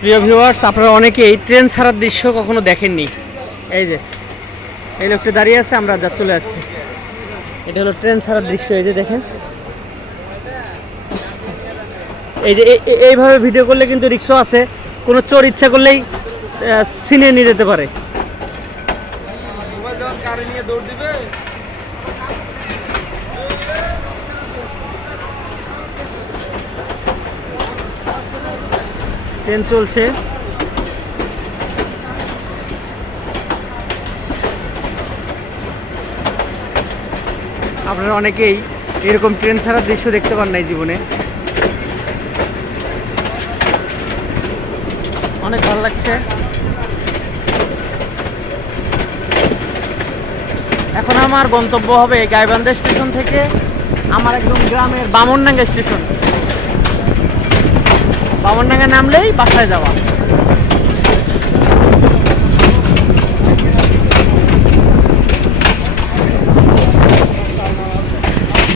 প্রিয় ভিউয়ার্স আপনারা অনেকেই ট্রেন ছাড়ার দৃশ্য কখনো দেখেননি। এই যে, এই লোকটা দাঁড়িয়ে আছে, আমরা যা চলে যাচ্ছি। এটা হলো ট্রেন ছাড়ার দৃশ্য, এই যে দেখেন। এই যে এইভাবে ভিডিও করলে কিন্তু রিক্সা আছে। কোনো চোর ইচ্ছা করলেই ছিনিয়ে নিয়ে যেতে পারে। ট্রেন চলছে। আপনারা অনেকেই এরকম ট্রেন ছাড়া দৃশ্য দেখতে পান নাই জীবনে। অনেক ভালো লাগছে। এখন আমার গন্তব্য হবে গাইবান্ধা স্টেশন থেকে আমার একদম গ্রামের বামনডাঙ্গা স্টেশন। বামনডাঙ্গা নামলেই বাসায় যাওয়া।